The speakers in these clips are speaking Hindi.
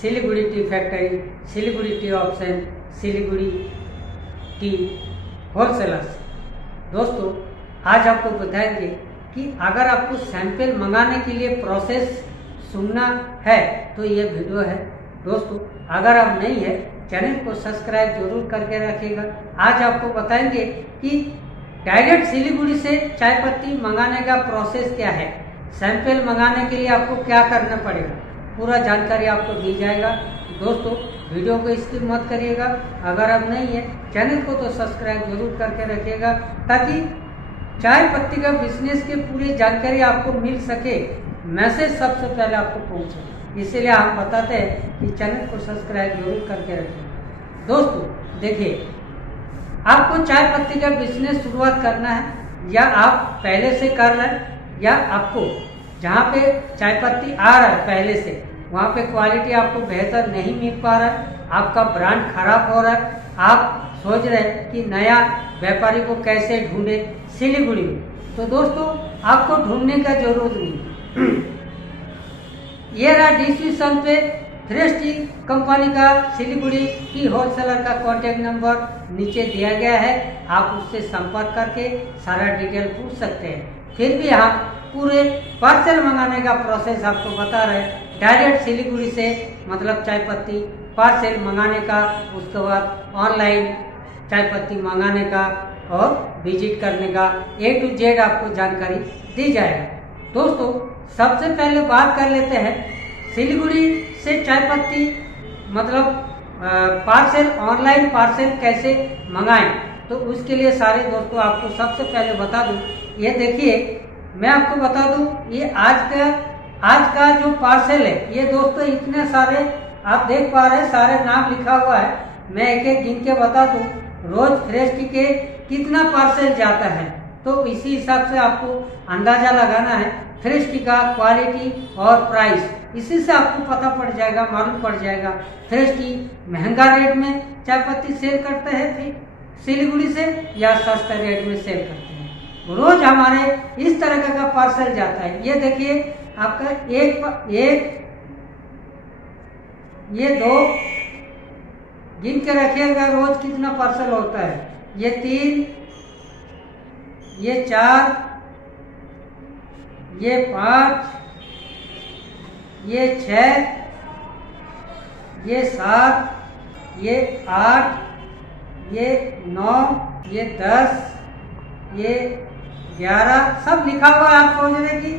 Siliguri tea factory, Siliguri T option, Siliguri T wholesalers. दोस्तों आज आपको बताएंगे कि अगर आपको सैंपल मंगाने के लिए प्रोसेस सुनना है तो ये वीडियो है। दोस्तों अगर आप नहीं है चैनल को सब्सक्राइब जरूर करके रखिएगा। आज आपको बताएंगे कि डायरेक्ट सिलीगुड़ी से चाय पत्ती मंगाने का प्रोसेस क्या है, सैंपल मंगाने के लिए आपको क्या करना पड़ेगा, पूरा जानकारी आपको दी जाएगा। दोस्तों वीडियो को स्किप मत करिएगा। अगर आप नहीं है चैनल को तो सब्सक्राइब जरूर करके रखिएगा ताकि चाय पत्ती का बिजनेस के पूरी जानकारी आपको मिल सके, मैसेज सबसे पहले आपको पहुंचे। इसीलिए हम बताते हैं कि चैनल को सब्सक्राइब जरूर करके रखिए। दोस्तों देखिए, आपको चाय पत्ती का बिजनेस शुरुआत करना है या आप पहले से कर रहे हैं या आपको जहाँ पे चाय पत्ती आ रहा है पहले से वहाँ पे क्वालिटी आपको बेहतर नहीं मिल पा रहा है, आपका ब्रांड खराब हो रहा है, आप सोच रहे हैं कि नया व्यापारी को कैसे ढूंढे सिलीगुड़ी में, तो दोस्तों आपको ढूंढने का जरूरत नहीं। ये रहा डिस्क्रिप्शन पे थ्रेश टी कंपनी का सिलीगुड़ी टी होलसेलर का कॉन्टेक्ट नंबर नीचे दिया गया है, आप उससे संपर्क करके सारा डिटेल पूछ सकते हैं। फिर भी हम पूरे पार्सल मंगाने का प्रोसेस आपको बता रहे हैं, डायरेक्ट सिलीगुड़ी से मतलब चाय पत्ती पार्सल मंगाने का, उसके बाद ऑनलाइन चाय पत्ती मंगाने का और विजिट करने का A to Z आपको जानकारी दी जाएगा। दोस्तों सबसे पहले बात कर लेते हैं सिलीगुड़ी से चाय पत्ती मतलब पार्सल, ऑनलाइन पार्सल कैसे मंगाएं। तो उसके लिए सारे दोस्तों आपको सबसे पहले बता दूं, ये देखिए मैं आपको बता दूं, ये आज का जो पार्सल है ये दोस्तों इतने सारे आप देख पा रहे हैं, सारे नाम लिखा हुआ है। मैं एक एक गिन के बता दूं रोज फ्रेश टी के कितना पार्सल जाता है, तो इसी हिसाब से आपको अंदाजा लगाना है फ्रेश टी का क्वालिटी और प्राइस। इसी से आपको पता पड़ जाएगा, मालूम पड़ जाएगा फ्रेश टी महंगा रेट में चाय पत्ती सेल करते हैं फिर सिलीगुड़ी से या सस्ता रेट में सेल करते हैं। रोज हमारे इस तरह का पार्सल जाता है। ये देखिए आपका एक ये दो गिन के रखिएगा रोज कितना पार्सल होता है। ये 3, ये 4, ये 5, ये 6, ये 7, ये 8, ये 9, ये 10, ये 11, सब लिखा हुआ है। आप सोच रहे कि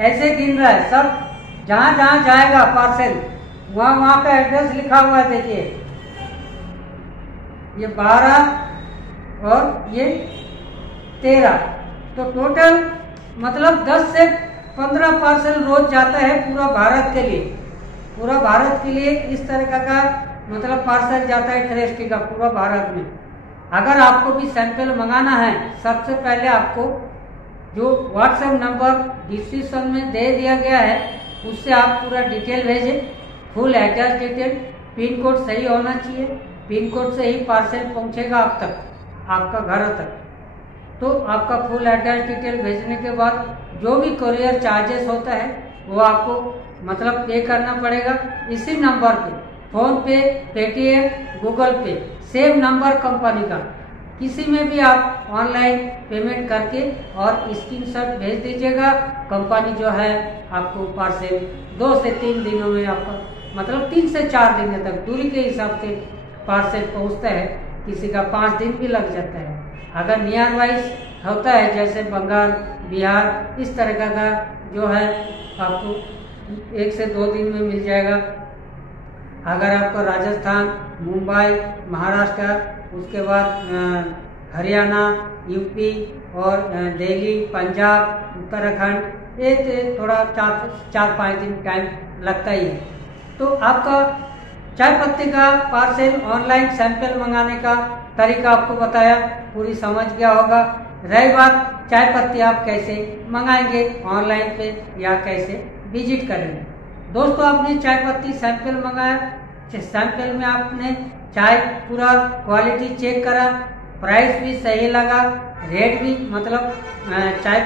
ऐसे गिन रहा है, सब जहां जहां जाएगा पार्सल वहां का एड्रेस लिखा हुआ है। देखिए ये 12 और ये 13, तो टोटल मतलब 10 से 15 पार्सल रोज जाता है पूरा भारत के लिए। पूरा भारत के लिए इस तरह का मतलब पार्सल जाता है फ्रेश टी का पूरा भारत में। अगर आपको भी सैंपल मंगाना है, सबसे पहले आपको जो व्हाट्सएप नंबर डिस्क्रिप्शन में दे दिया गया है उससे आप पूरा डिटेल भेजें, full address detail, pin code सही होना चाहिए, पिन कोड से ही पार्सल पहुंचेगा आप तक, आपका घर तक। तो आपका फुल एड्रेस डिटेल भेजने के बाद जो भी कोरियर चार्जेस होता है वो आपको मतलब पे करना पड़ेगा इसी नंबर पे, फोन पे, पेटीएम, गूगल पे, सेम नंबर कंपनी का, किसी में भी आप ऑनलाइन पेमेंट करके और स्क्रीनशॉट भेज दीजिएगा। कंपनी जो है आपको पार्सल 2 से 3 दिनों में आपका मतलब 3 से 4 दिन तक दूरी के हिसाब से पार्सल पहुंचता है, किसी का 5 दिन भी लग जाता है। अगर नियर वाइज होता है जैसे बंगाल, बिहार, इस तरह का जो है आपको 1 से 2 दिन में मिल जाएगा। अगर आपको राजस्थान, मुंबई, महाराष्ट्र, उसके बाद हरियाणा, यूपी और दिल्ली, पंजाब, उत्तराखंड, ये थोड़ा 4-5 दिन टाइम लगता ही है। तो आपका चाय पत्ती का पार्सल ऑनलाइन सैंपल मंगाने का तरीका आपको बताया, पूरी समझ गया होगा। रही बात चाय पत्ती आप कैसे मंगाएंगे ऑनलाइन पे या कैसे विजिट करेंगे। दोस्तों आपने चाय पत्ती सैंपल मंगाया, सैंपल में आपने चाय पूरा क्वालिटी चेक करा, प्राइस भी सही लगा, रेट भी मतलब चाय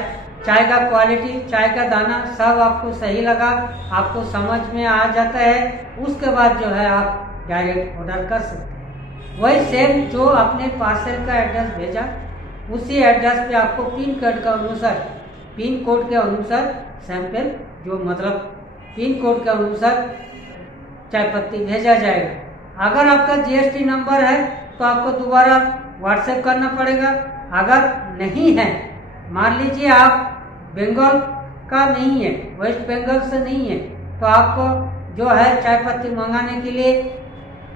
चाय का क्वालिटी, चाय का दाना सब आपको सही लगा, आपको समझ में आ जाता है, उसके बाद जो है आप डायरेक्ट ऑर्डर कर सकते हैं। वही सेम जो आपने पार्सल का एड्रेस भेजा, उसी एड्रेस पे आपको पिन कोड के अनुसार सैंपल, जो मतलब पिन कोड के अनुसार चाय पत्ती भेजा जाएगा। अगर आपका जीएसटी नंबर है तो आपको दोबारा व्हाट्सएप करना पड़ेगा। अगर नहीं है, मान लीजिए आप बंगाल का नहीं है, वेस्ट बंगाल से नहीं है, तो आपको जो है चाय पत्ती मंगाने के लिए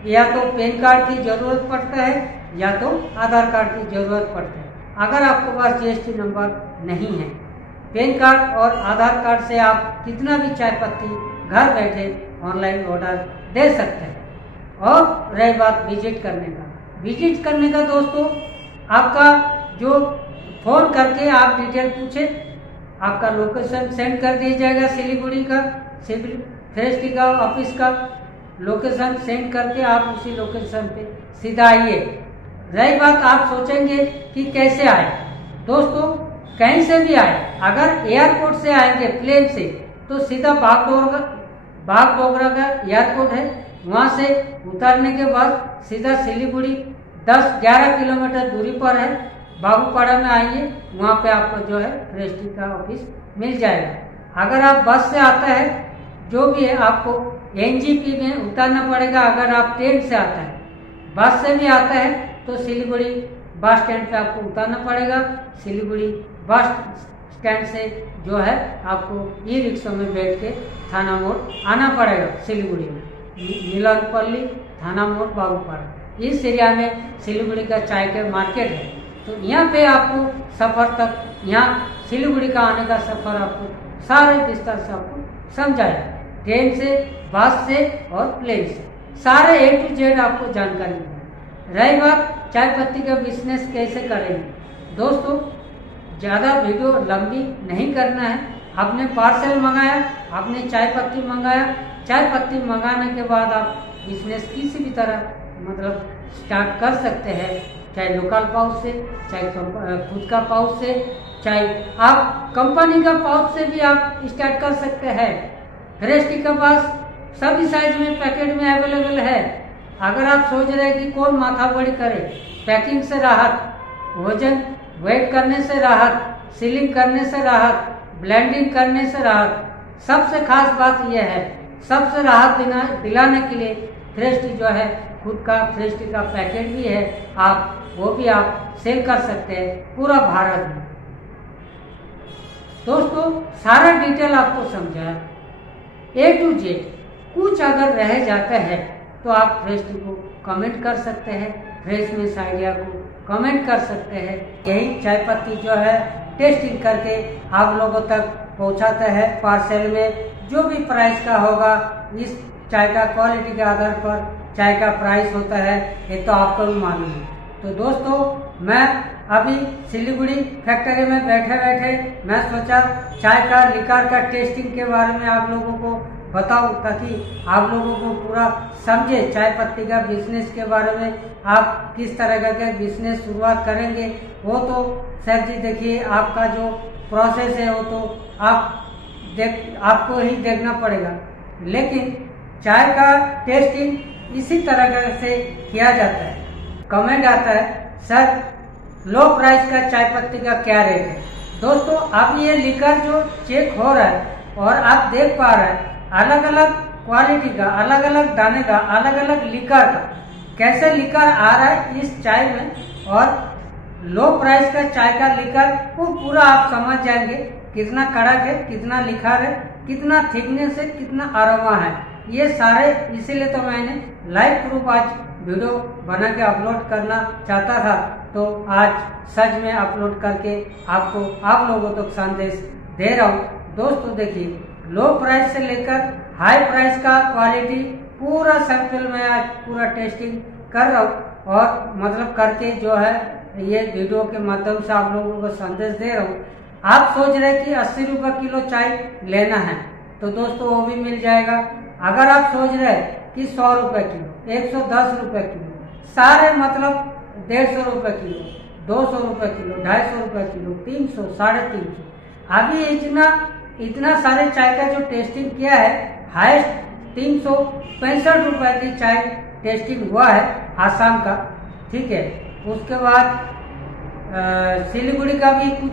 या तो पैन कार्ड की जरूरत पड़ता है या तो आधार कार्ड की जरूरत पड़ता है। अगर आपके पास जीएसटी नंबर नहीं है, पैन कार्ड और आधार कार्ड से आप कितना भी चाय पत्ती घर बैठे ऑनलाइन ऑर्डर दे सकते हैं। और रही बात विजिट करने का दोस्तों, आपका जो फोन करके आप डिटेल पूछे, आपका लोकेशन सेंड कर दिया जाएगा। सिलीगुड़ी का सिविल फॉरेस्ट्री का ऑफिस का लोकेशन सेंड करके आप उसी लोकेशन पे सीधा आइए। रही बात, आप सोचेंगे कि कैसे आए, दोस्तों कहीं से भी आए, अगर एयरपोर्ट से आएंगे प्लेन से तो सीधा बागडोगरा का एयरपोर्ट है, वहां से उतरने के बाद सीधा सिलीगुड़ी 10-11 किलोमीटर दूरी पर है, बाबूपाड़ा में आइए, वहां पे आपको जो है फॉरेस्ट्री का ऑफिस मिल जाएगा। अगर आप बस से आता है, जो भी है आपको एनजीपी में उतरना पड़ेगा। अगर आप ट्रेन से आता है, बस से भी आता है तो सिलीगुड़ी बस स्टैंड पे आपको उतरना पड़ेगा। सिलीगुड़ी बस स्टैंड से जो है आपको ई रिक्शा में बैठ के थाना मोड़ आना पड़ेगा। सिलीगुड़ी में मिलनपल्ली थाना मोड़ बाबूपाड़ा, इस एरिया में सिलीगुड़ी का चाय का मार्केट है। तो यहाँ पे आपको सफर तक, यहाँ सिलीगुड़ी का आने का सफर आपको सारे विस्तार से आपको समझाया, ट्रेन से, बस से और प्लेन से, सारे A to Z आपको जानकारी मिली। रही बात चाय पत्ती का बिजनेस कैसे करेंगे, दोस्तों ज़्यादा वीडियो लंबी नहीं करना है। आपने पार्सल मंगाया, आपने चाय पत्ती मंगाया, चाय पत्ती मंगाने के बाद आप बिजनेस किसी भी तरह मतलब स्टार्ट कर सकते हैं, चाहे लोकल पाउच से, चाहे खुद का पाउच से, चाहे आप कंपनी का पाउच से भी आप स्टार्ट कर सकते हैं। फॉरेस्ट्री के पास सभी साइज में पैकेट में अवेलेबल है। अगर आप सोच रहे हैं कि कौन माथा बड़ी करे, पैकिंग से राहत, वजन वेट करने से राहत, सीलिंग करने से राहत, ब्लेंडिंग करने से राहत, सबसे खास बात यह है, सबसे राहत दिलाने के लिए फॉरेस्ट्री जो है खुद का फॉरेस्ट्री का पैकेट भी है, आप वो भी आप सेल कर सकते हैं पूरा भारत में। दोस्तों सारा डिटेल आपको समझाया A to Z। कुछ अगर रह जाता है तो आप फॉरेस्ट्री को कमेंट कर सकते हैं, फ्रेशनेस आइडिया को कमेंट कर सकते हैं। यही चाय पत्ती जो है टेस्टिंग करके आप लोगों तक पहुंचाता है पार्सल में। जो भी प्राइस का होगा, इस चाय का क्वालिटी के आधार पर चाय का प्राइस होता है, ये तो आपको भी मालूम है। तो दोस्तों मैं अभी सिलीगुड़ी फैक्ट्री में बैठे मैं सोचा चाय का लिकार का टेस्टिंग के बारे में आप लोगों को बताऊं, ताकि आप लोगों को पूरा समझे चाय पत्ती का बिजनेस के बारे में। आप किस तरह का बिजनेस शुरुआत करेंगे वो तो सर जी देखिए, आपका जो प्रोसेस है वो तो आपको ही देखना पड़ेगा, लेकिन चाय का टेस्टिंग इसी तरह से किया जाता है। कमेंट आता है सर लो प्राइस का चाय पत्ती का क्या रेट है। दोस्तों अब ये लिकर जो चेक हो रहा है और आप देख पा रहे हैं अलग अलग क्वालिटी का, अलग अलग दाने का, अलग अलग लिकर का, कैसे लिकर आ रहा है इस चाय में, और लो प्राइस का चाय का लिकर वो पूरा आप समझ जाएंगे कितना कड़क है, कितना लिकर है, कितना थिकनेस है, कितना अरोमा है, ये सारे। इसीलिए तो मैंने लाइव प्रूफ आज वीडियो बना के अपलोड करना चाहता था, तो आज सच में अपलोड करके आपको आप लोगों तक संदेश दे रहा हूँ। दोस्तों देखिए लो प्राइस से लेकर हाई प्राइस का क्वालिटी पूरा सैंपल में आज पूरा टेस्टिंग कर रहा हूँ, और मतलब करके जो है ये वीडियो के माध्यम से आप लोगों को संदेश दे रहा हूँ। आप सोच रहे कि 80 रुपये किलो चाय लेना है तो दोस्तों वो भी मिल जाएगा। अगर आप सोच रहे कि 100 रुपये किलो, 110 रुपये किलो, सारे मतलब 150 रुपये किलो, 200 रुपये किलो, 250 रुपये किलो, 300, 350, अभी इतना सारे चाय का जो टेस्टिंग किया है, हाईएस्ट 365 रुपए की चाय टेस्टिंग हुआ है आसाम का, ठीक है। उसके बाद सिलीगुड़ी का भी कुछ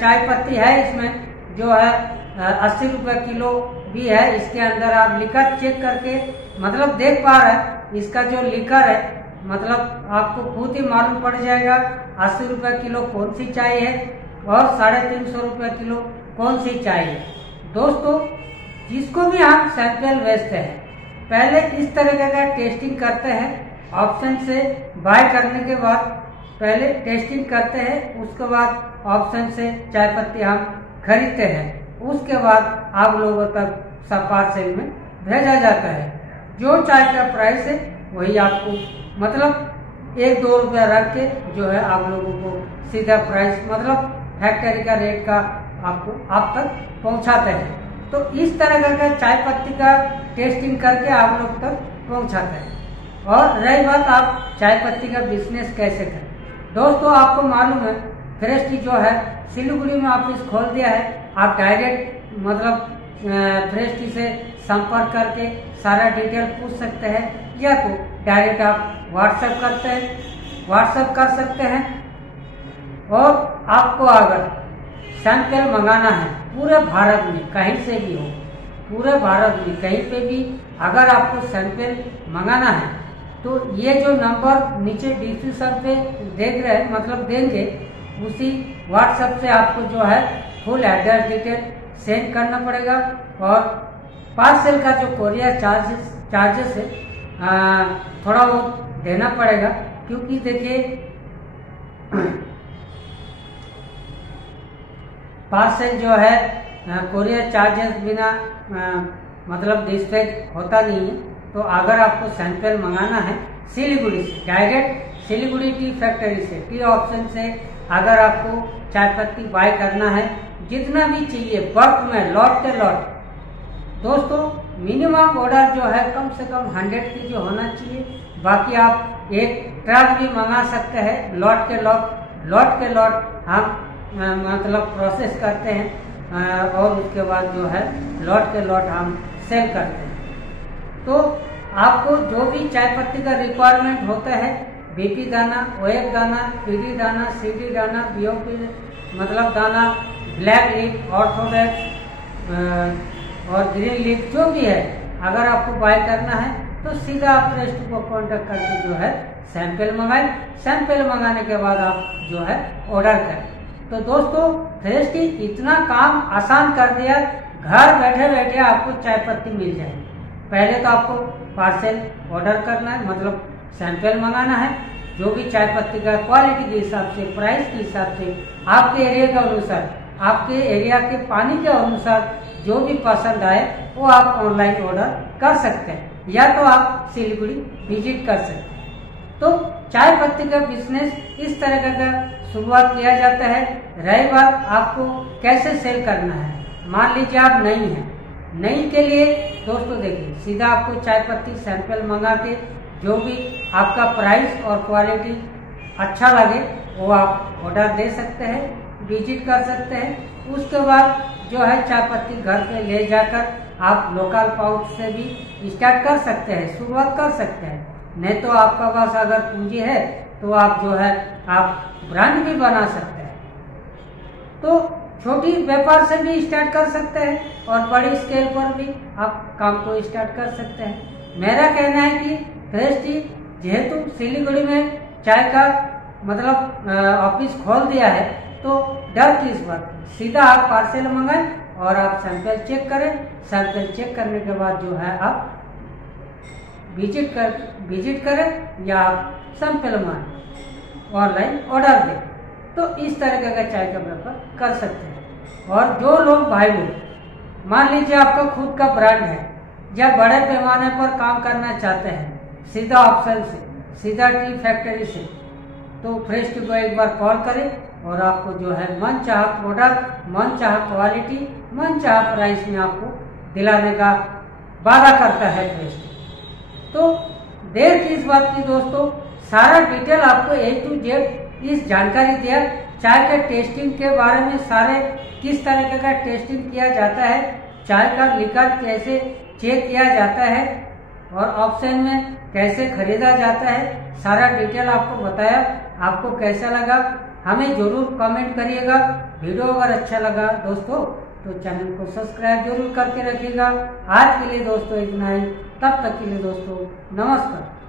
चाय पत्ती है, इसमें जो है 80 रुपए किलो भी है। इसके अंदर आप लिकर चेक करके मतलब देख पा रहे हैं, इसका जो लिकर है मतलब आपको खुद ही मालूम पड़ जाएगा 80 रुपए किलो कौन सी चाय है और 350 रुपए किलो कौन सी चाय है। दोस्तों, जिसको भी हम सैंपल बेचते हैं, पहले इस तरह का टेस्टिंग करते हैं। ऑप्शन से बाय करने के बाद पहले टेस्टिंग करते हैं, उसके बाद ऑप्शन से चाय पत्ती हम खरीदते हैं। उसके बाद आप लोगों तक सब पार्सल में भेजा जाता है। जो चाय का प्राइस है वही आपको मतलब 1-2 रुपया रख के जो है आप लोगों को सीधा प्राइस मतलब फैक्ट्री का रेट का आपको आप तक पहुंचाते हैं। तो इस तरह का चाय पत्ती का टेस्टिंग करके आप लोग तक पहुंचाते हैं। और रही बात आप चाय पत्ती का बिजनेस कैसे करें, दोस्तों आपको मालूम है फ्रेश टी जो है सिलीगुड़ी में ऑफिस खोल दिया है। आप डायरेक्ट मतलब फ्रेश टी से संपर्क करके सारा डिटेल पूछ सकते हैं, या तो डायरेक्ट आप व्हाट्सएप कर सकते हैं। और आपको अगर सैंपल मंगाना है पूरे भारत में कहीं से भी हो, पूरे भारत में कहीं पे भी अगर आपको सैंपल मंगाना है तो ये जो नंबर नीचे डिस्क्रिप्शन पे देख रहे हैं मतलब देंगे, उसी व्हाट्सएप से आपको जो है फुल एड्रेस डिटेल सेंड करना पड़ेगा। और पार्सल का जो कोरियर चार्जेस है थोड़ा बहुत देना पड़ेगा, क्योंकि देखिए पार्सल जो है कोरियर चार्जेस बिना मतलब डिस्पैच होता नहीं है। तो अगर आपको सैंपल मंगाना है सिलीगुड़ी से, डायरेक्ट सिलीगुड़ी टी फैक्ट्री से, टी ऑप्शन से अगर आपको चाय पत्ती बाय करना है, जितना भी चाहिए बल्क में लॉट के लॉट, दोस्तों मिनिमम ऑर्डर जो है कम से कम 100 की जो होना चाहिए। बाकी आप एक ट्रक भी मंगा सकते हैं, लॉट के लॉट हम मतलब प्रोसेस करते हैं और उसके बाद जो है लॉट के लॉट हम सेल करते हैं। तो आपको जो भी चाय पत्ती का रिक्वायरमेंट होता है, बीपी दाना, ओएफ दाना, पीडी दाना, सीडी दाना, बीओपी मतलब दाना, ब्लैक लीफ, ऑर्थोडॉक्स और ग्रीन लीफ जो भी है, अगर आपको बाय करना है तो सीधा आप फ्रेश टी को कॉन्टेक्ट करके जो है सैंपल मंगाएं। सैंपल मंगाने के बाद आप जो है ऑर्डर करें। तो दोस्तों फ्रेश टी इतना काम आसान कर दिया, घर बैठे बैठे आपको चाय पत्ती मिल जाएगी। पहले तो आपको पार्सल ऑर्डर करना है मतलब सैंपल मंगाना है, जो भी चाय पत्ती का क्वालिटी के हिसाब से, प्राइस के हिसाब से, आपके एरिया के अनुसार, आपके एरिया के पानी के अनुसार जो भी पसंद आए वो आप ऑनलाइन ऑर्डर कर सकते हैं, या तो आप सिलीगुड़ी विजिट कर सकते हैं। तो चाय पत्ती का बिजनेस इस तरह का शुरुआत किया जाता है। रही बात आपको कैसे सेल करना है, मान लीजिए आप नई हैं, नई के लिए दोस्तों देखिए सीधा आपको चाय पत्ती सैंपल मंगा के जो भी आपका प्राइस और क्वालिटी अच्छा लगे वो आप ऑर्डर दे सकते हैं, विजिट कर सकते हैं। उसके बाद जो है चाय पत्ती घर पे ले जाकर आप लोकल पाउच से भी स्टार्ट कर सकते हैं, शुरुआत कर सकते हैं। नहीं तो आपका पास अगर पूंजी है तो आप जो है आप ब्रांड भी बना सकते हैं। तो छोटी व्यापार से भी स्टार्ट कर सकते हैं और बड़ी स्केल पर भी आप काम को स्टार्ट कर सकते हैं। मेरा कहना है कि फ्रेश टी जेहेतु सिलीगुड़ी में चाय का मतलब ऑफिस खोल दिया है, तो डर की इस बात, सीधा आप पार्सल मंगाएं और आप सैंपल चेक करें। सैंपल चेक करने के बाद जो है आप विजिट करें या आप सैंपल मंगाएं, ऑनलाइन ऑर्डर दें। तो इस तरह का चाय का व्यापार कर सकते हैं। और जो लोग भाई लोग मान लीजिए आपका खुद का ब्रांड है या बड़े पैमाने पर काम करना चाहते हैं, सीधा ऑप्शन से, सीधा टी फैक्ट्री से, तो फ्रेश टी को एक बार कॉल करें और आपको जो है मन चाह प्रोडक्ट, मन चाह क्वालिटी, मन चाह प्राइस में आपको दिलाने का वादा करता है फ्रेश टी। तो देर की इस बात की दोस्तों, सारा डिटेल आपको A to Z इस जानकारी दिया चाय के टेस्टिंग के बारे में सारे किस तरीके का टेस्टिंग किया जाता है, चाय का लिकर कैसे चेक किया जाता है और ऑप्शन में कैसे खरीदा जाता है, सारा डिटेल आपको बताया। आपको कैसा लगा हमें जरूर कमेंट करिएगा। वीडियो अगर अच्छा लगा दोस्तों तो चैनल को सब्सक्राइब जरूर करके रखिएगा। आज के लिए दोस्तों इतना ही, तब तक के लिए दोस्तों नमस्कार।